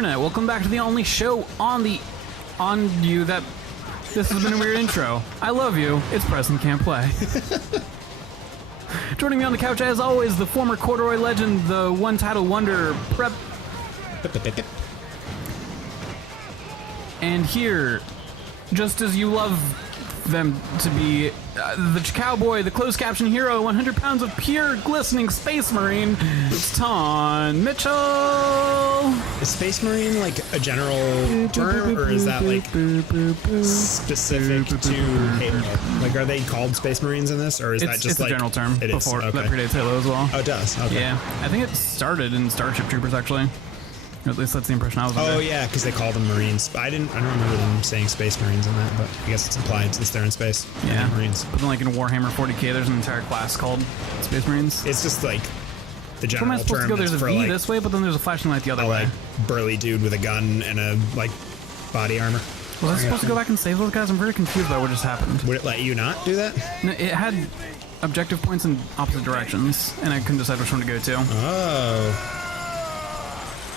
internet. Welcome back to the only show on you that... This has been a weird intro. I love you. It's Preston Can't Play. Joining me on the couch, as always, the former corduroy legend, the one title wonder, Prep. And here, just as you love them to be, the cowboy, the closed caption hero, 100 pounds of pure glistening space marine, it's Taun Mitchell. Is space marine like a general term, or is that like specific to Halo? Like, are they called space marines in this, or is that just it's like a general term? It Before is. Okay. that predates Halo as well. Oh, it does. Okay. Yeah, I think it started in Starship Troopers actually. Or at least that's the impression I was under. Oh yeah, because they call them marines. I don't remember them saying space marines in that, but I guess it's implied since they're in space. Yeah, marines. But then, like in Warhammer 40k, there's an entire class called Space Marines. It's just like the So general am I supposed term to go? There's a for V like this way, but then there's a flashing light the other a way. like burly dude with a gun and a like body armor. Was I supposed to go back and save those guys? I'm very confused by what just happened. Would it let you not do that? No, it had objective points in opposite directions, and I couldn't decide which one to go to. Oh.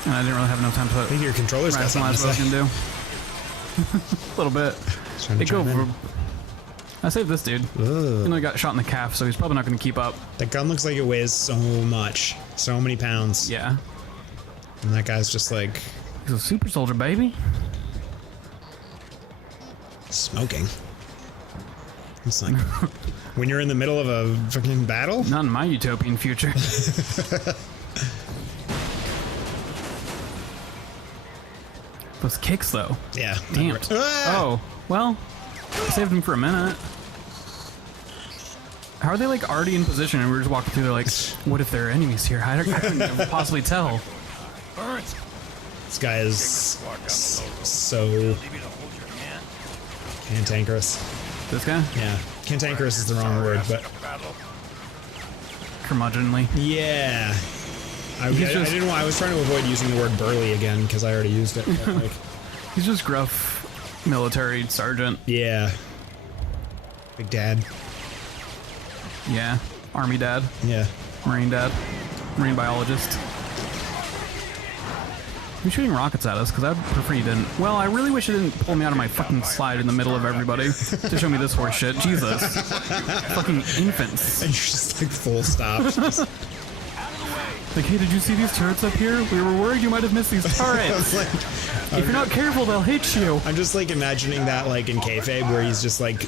And I didn't really have enough time to I think your controller's got something rationalize to what I say. can do. A little bit. Hey, go for... I saved this dude. He only got shot in the calf, so he's probably not going to keep up. That gun looks like it weighs so much. So many pounds. Yeah. And that guy's just like... He's a super soldier, baby. Smoking. It's like... when you're in the middle of a fucking battle? Not in my utopian future. Those kicks, though. Yeah. Damn. Ah! Oh, well, I saved him for a minute. How are they, like, already in position and we were just walking through, they're like, what if there are enemies here? I couldn't even possibly tell. This guy is so cantankerous. This guy? Yeah. Cantankerous is the wrong word, but... Curmudgeonly. Yeah. I was trying to avoid using the word burly again because I already used it. But like, he's just gruff military sergeant. yeah. Big dad. Yeah. Army dad. Yeah. Marine dad. Marine biologist. He's shooting rockets at us because I'd prefer you didn't. Well, I really wish you didn't pull me out of my fucking slide in the middle of everybody to show me this horse shit. Jesus. Fucking infants. And you're just like full stop. Like, hey, did you see these turrets up here? We were worried you might have missed these turrets. Like, if you're not careful, they'll hit you. I'm just like imagining that like in kayfabe where he's just like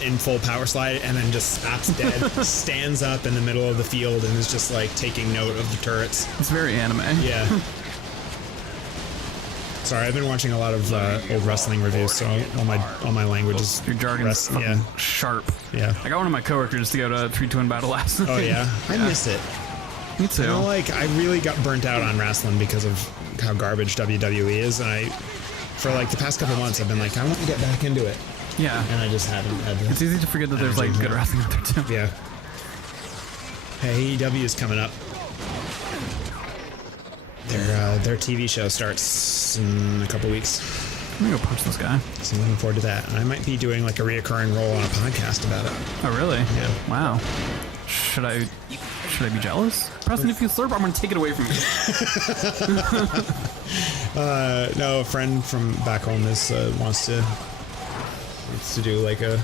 in full power slide and then just stops dead, stands up in the middle of the field and is just like taking note of the turrets. It's very anime. Yeah. Sorry, I've been watching a lot of old wrestling reviews, so all my language is Your jargon's fucking sharp. Yeah. I got one of my coworkers to go to 3-2 battle last night. Oh yeah, I miss it. Me too. You know, like I really got burnt out on wrestling because of how garbage WWE is, and for like the past couple months I've been like, I want to get back into it, Yeah. and I just haven't had the... It's easy to forget that there's like good wrestling out there too. Yeah. Hey, AEW is coming up. Their TV show starts in a couple weeks. I'm gonna go punch this guy. So I'm looking forward to that. And I might be doing like a reoccurring role on a podcast about it. Oh really? Yeah. Wow. Should I be jealous? Preston, if you slurp, I'm gonna take it away from you. No, a friend from back home wants to do like a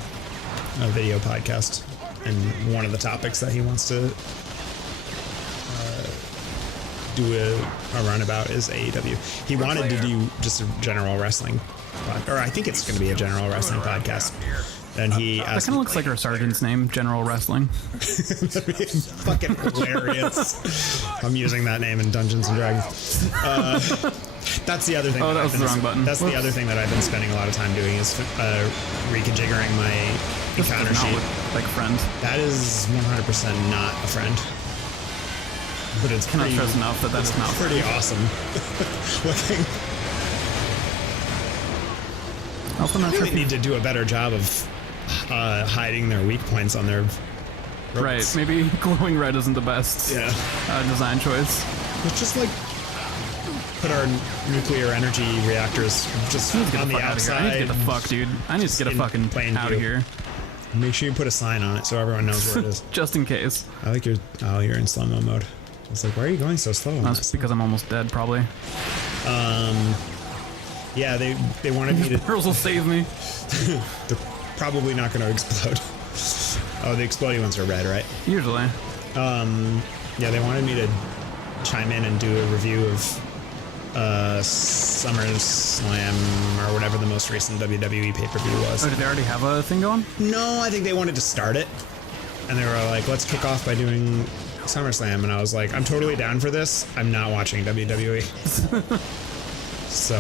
video podcast, and one of the topics that he wants to do a run about is AEW. He wanted to do just a general wrestling, or I think it's going to be a general wrestling podcast. And he That kind of looks like our sergeant's name, General Wrestling. That'd be fucking hilarious. I'm using that name in Dungeons and Dragons. That's the other thing. Oh, that was the wrong button. That's the other thing that I've been spending a lot of time doing is reconfiguring my encounter sheet. Like friend. That is 100% not a friend. But it's Cannot stress enough that is not pretty awesome looking. Also, not They sure really need to do a better job of hiding their weak points on their ropes. Right, maybe glowing red isn't the best design choice. Let's just like put our nuclear energy reactors just on the outside. I need to get the fuck, dude. I need to get a fucking out of here. Make sure you put a sign on it so everyone knows where it is. Just in case. I like your... Oh, you're in slow-mo mode. It's like, why are you going so slow? That's because I'm almost dead, probably. Yeah, they wanted me to. Pearls will save me. They're probably not going to explode. Oh, the exploding ones are red, right? Usually. Yeah, they wanted me to chime in and do a review of SummerSlam or whatever the most recent WWE pay-per-view was. Oh, did they already have a thing going? No, I think they wanted to start it. And they were like, let's kick off by doing SummerSlam. And I was like, I'm totally down for this. I'm not watching WWE. So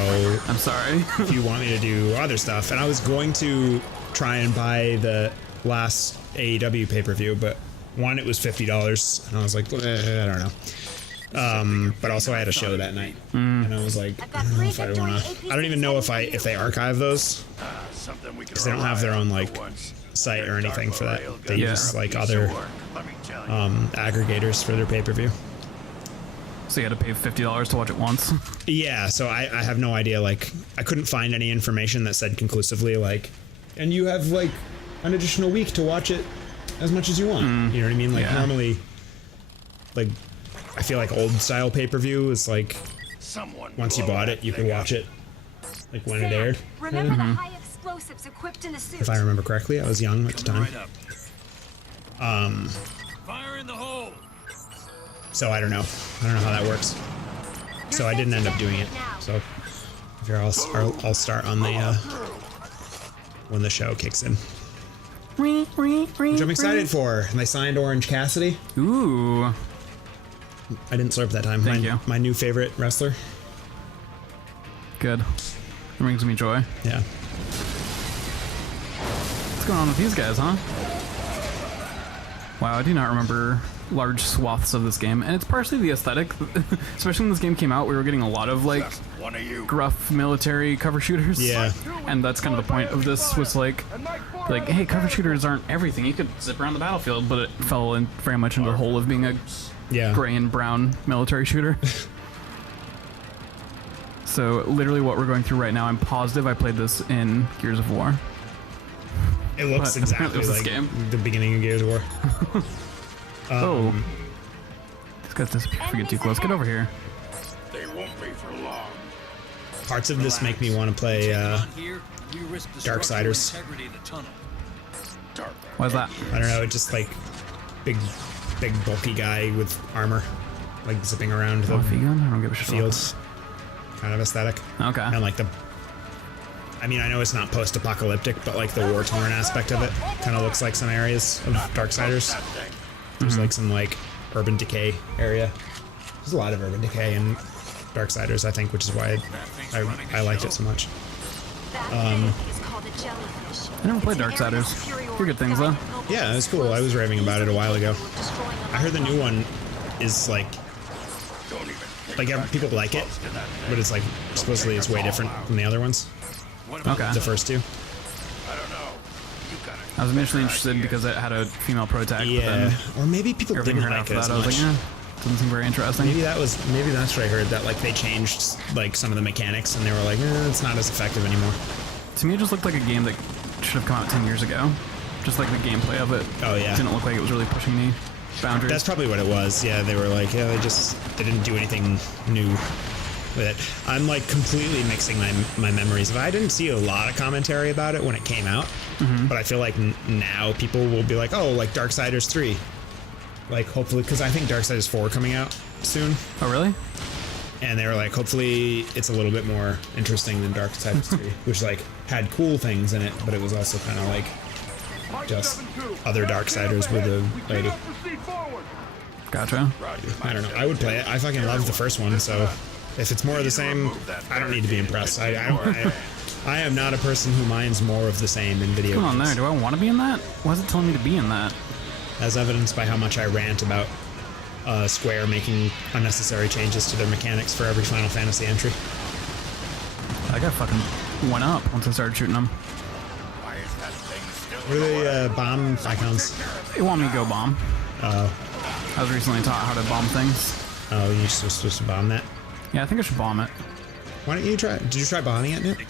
I'm sorry. if you want me to do other stuff. And I was going to try and buy the last AEW pay-per-view, but one, it was $50. And I was like, I don't know. But also I had a show that night, and I was like, I don't know if I wanna. I don't even know if they archive those, because they don't have their own like site or anything for that. They use like other aggregators for their pay-per-view. So you had to pay $50 to watch it once? Yeah, so I have no idea. Like, I couldn't find any information that said conclusively like, and you have like an additional week to watch it as much as you want. You know what I mean? Like normally, like. I feel like old style pay-per-view is like once you bought it, you could watch it like when it aired. Remember the high explosives equipped in the suit. If I remember correctly, I was young at the time. Fire in the hole. So I don't know how that works. So I didn't end up doing it. So if you're I'll start on the when the show kicks in. Which I'm excited for. And they signed Orange Cassidy. Ooh. I didn't slurp that time. Thank you. My new favorite wrestler. Good. It brings me joy. Yeah. What's going on with these guys, huh? Wow, I do not remember large swaths of this game, and it's partially the aesthetic. Especially when this game came out, we were getting a lot of like gruff military cover shooters. Yeah. And that's kind of the point of this, was like, hey, cover shooters aren't everything. You could zip around the battlefield, but it fell in very much into the hole of being a gray and brown military shooter. So literally what we're going through right now, I'm positive I played this in Gears of War. It looks exactly like the beginning of Gears of War. Oh. These guys disappear if we get too close. Get over here. They won't be for long. Parts of this make me want to play Darksiders. Why is that? I don't know, just like big bulky guy with armor, like zipping around the Gun? I don't give a shit. fields. Kind of aesthetic. Okay. And like I mean, I know it's not post-apocalyptic, but like the war-torn aspect of it kind of looks like some areas of Darksiders. There's like some like urban decay area. There's a lot of urban decay in Darksiders, I think, which is why I liked it so much. I never played Darksiders. They're good things though. Yeah, it was cool. I was raving about it a while ago. I heard the new one is like people like it, but it's like supposedly it's way different from the other ones. Okay. The first two. I was initially interested because it had a female pro tag. Yeah, or maybe people Everything didn't heard like after it as that, I was much. like, doesn't seem very interesting. Maybe that's what I heard, that like they changed like some of the mechanics and they were like, it's not as effective anymore. To me, it just looked like a game that should have come out 10 years ago. Just like the gameplay of it. Oh yeah. Didn't look like it was really pushing the boundaries. That's probably what it was. Yeah, they were like, they didn't do anything new with it. I'm like completely mixing my memories. I didn't see a lot of commentary about it when it came out, but I feel like now people will be like, oh, like Darksiders 3. Like hopefully, because I think Darksiders 4 coming out soon. Oh, really? And they were like, hopefully it's a little bit more interesting than Darksiders 3, which like had cool things in it, but it was also kind of like just other Darksiders with a lady. Gotcha. I don't know. I would play it. I fucking love the first one, so if it's more of the same, I don't need to be impressed. I am not a person who minds more of the same in video Come on games. there. Do I want to be in that? Why is it telling me to be in that? As evidenced by how much I rant about Square making unnecessary changes to their mechanics for every Final Fantasy entry. That guy fucking went up once I started shooting him. What are the bomb icons? They want me to go bomb. I was recently taught how to bomb things. Oh, you're supposed to bomb that? Yeah, I think I should bomb it. Why don't you try? Did you try bombing it, Nick?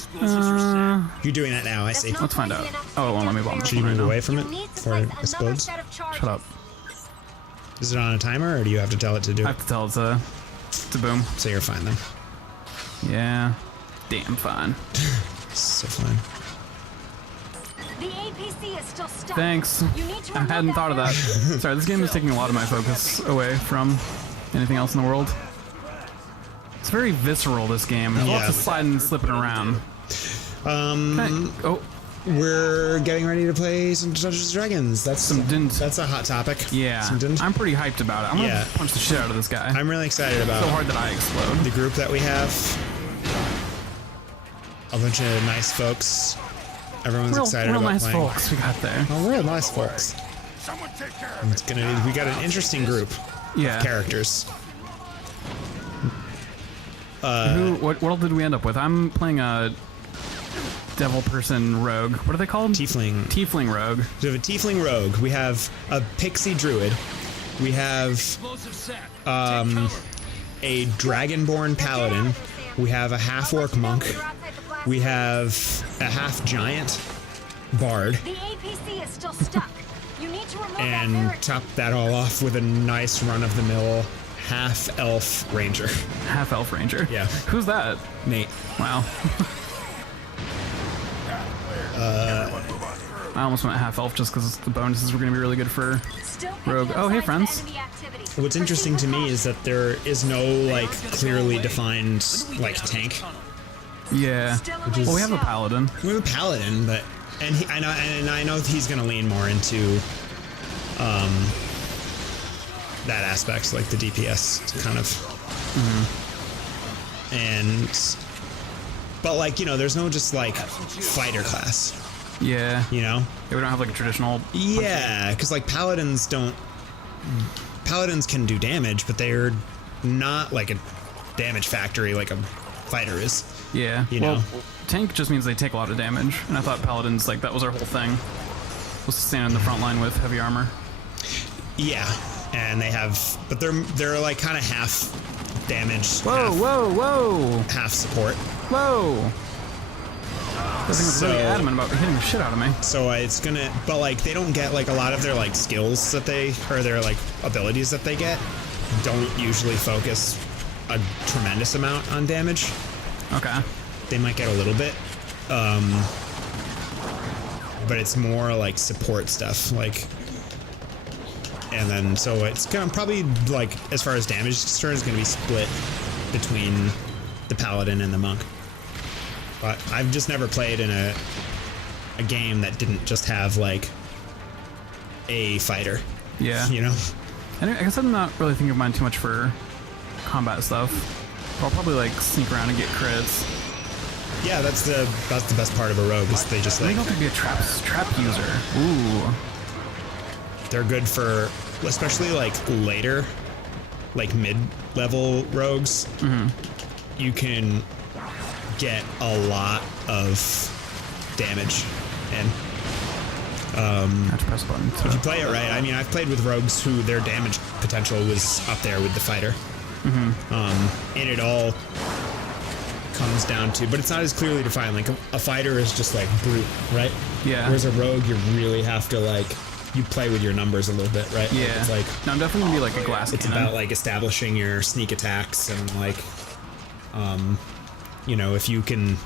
You're doing that now, I see. Let's find out. Oh, it won't let me bomb. Should you right move now. away from it before it explodes? Shut up. Is it on a timer, or do you have to tell it to do I it? have to tell it to boom. So you're fine then. Yeah. Damn fine. So fun. The APC is still stuck. Thanks. You need to I remove hadn't thought of that. barrier. Sorry, this game is taking a lot of my focus away from anything else in the world. It's very visceral, this game. There's lots of sliding and slipping around. Oh, We're getting ready to play some Dungeons & Dragons. That's a hot topic. yeah. I'm pretty hyped about it. I'm gonna punch the shit out of this guy. I'm really excited about so hard that I explode. the group that we have. A bunch of nice folks. Everyone's excited real about nice playing. folks we got there. Oh, real nice folks. Someone take care of It's gonna. We got an interesting group Yeah. of characters. What all did we end up with? I'm playing a devil person rogue. What are they called? Tiefling. Tiefling rogue. We have a tiefling rogue. We have a pixie druid. We have explosive set. a dragonborn paladin. We have a half orc monk. We have a half giant bard. The APC is still stuck. You need to remove that And barrier. top that all off with a nice run of the mill half elf ranger. Half elf ranger. Yeah. Who's that? Nate. Wow. I almost went half elf just because the bonuses were going to be really good for Still rogue. picking Oh, up hey, signs of friends. enemy activity. What's interesting to me is that there is no like clearly defined like tank. Yeah. Still Which is- Well, we have a away. paladin. We have a paladin, but I know he's gonna lean more into that aspect, like the DPS kind of. But like, you know, there's no just like fighter class, Yeah. you know? Yeah, we don't have like a traditional. Yeah, because like paladins can do damage, but they're not like a damage factory like a fighter is. Yeah. You well, know. tank just means they take a lot of damage, and I thought paladins like that was our whole thing. Was to stand in the front line with heavy armor. Yeah, and they have, but they're like kind of half damage, Whoa! Whoa! Whoa! half support. Whoa! This thing was really So- adamant about hitting the shit out of me. So it's gonna, but like they don't get like a lot of their like skills that they, or their like abilities that they get, don't usually focus a tremendous amount on damage. Okay. They might get a little bit, but it's more like support stuff, like. And then so it's gonna probably like as far as damage is concerned, it's gonna be split between the paladin and the monk. But I've just never played in a game that didn't just have like a fighter. Yeah. You know? I guess I'm not really thinking of mine too much for combat stuff. I'll probably like sneak around and get crits. Yeah, that's the best part of a rogue is they just I like think I'll have to be a trap user. Ooh. they're good for especially like later, like mid-level rogues. You can get a lot of damage and I have to press a button. if you play it right. I mean, I've played with rogues who their damage potential was up there with the fighter. And it all comes down to, but it's not as clearly defined. Like a fighter is just like brute, right? Yeah. Whereas a rogue, you really have to like, you play with your numbers a little bit, right? Yeah. It's like, no, I'm definitely gonna be like a glass it's cannon. about like establishing your sneak attacks and like, you know, if you can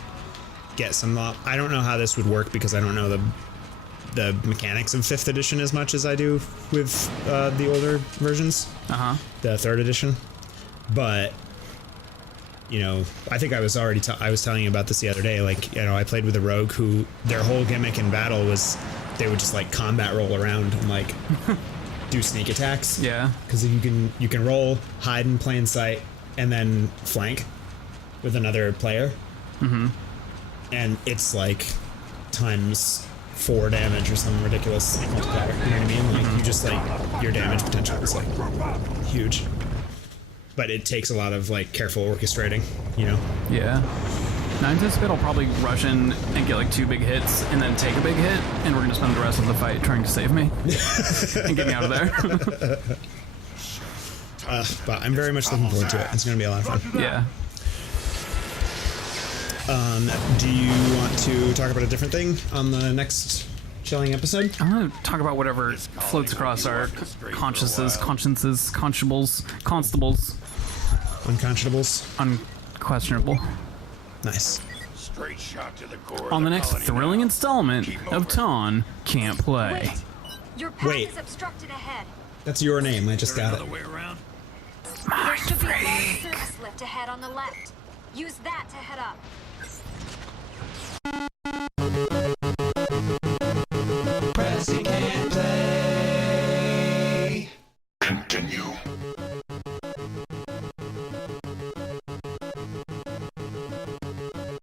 get some, I don't know how this would work because I don't know the mechanics of 5th edition as much as I do with the older versions, the 3rd edition. But you know, I think I was already I was telling you about this the other day. Like, you know, I played with a rogue who their whole gimmick in battle was they would just like combat roll around and like do sneak attacks. Yeah. Because you can roll, hide in plain sight, and then flank with another player. And it's like times 4 damage or some ridiculous like, multiplier. You know what I mean? Like you just like your damage potential is like huge. But it takes a lot of like careful orchestrating, you know? Yeah. Now, I anticipate I'll probably rush in and get like 2 big hits and then take a big hit, and we're gonna spend the rest of the fight trying to save me and get me out of there. But I'm very much looking forward to it. It's gonna be a lot of fun. Yeah. Do you want to talk about a different thing on the next chilling episode? I'm gonna talk about whatever floats across our consciences, constables, Unconscionables? questionable. Nice. Straight shot to the core. On of the next colony thrilling now. installment Keep of moving. Taun Can't Play. Wait. Your path Wait. is obstructed ahead. That's your name. I just got it. Another way around. There should be a large service lift ahead on the left. Use that to head up. Preston can't play. Continue.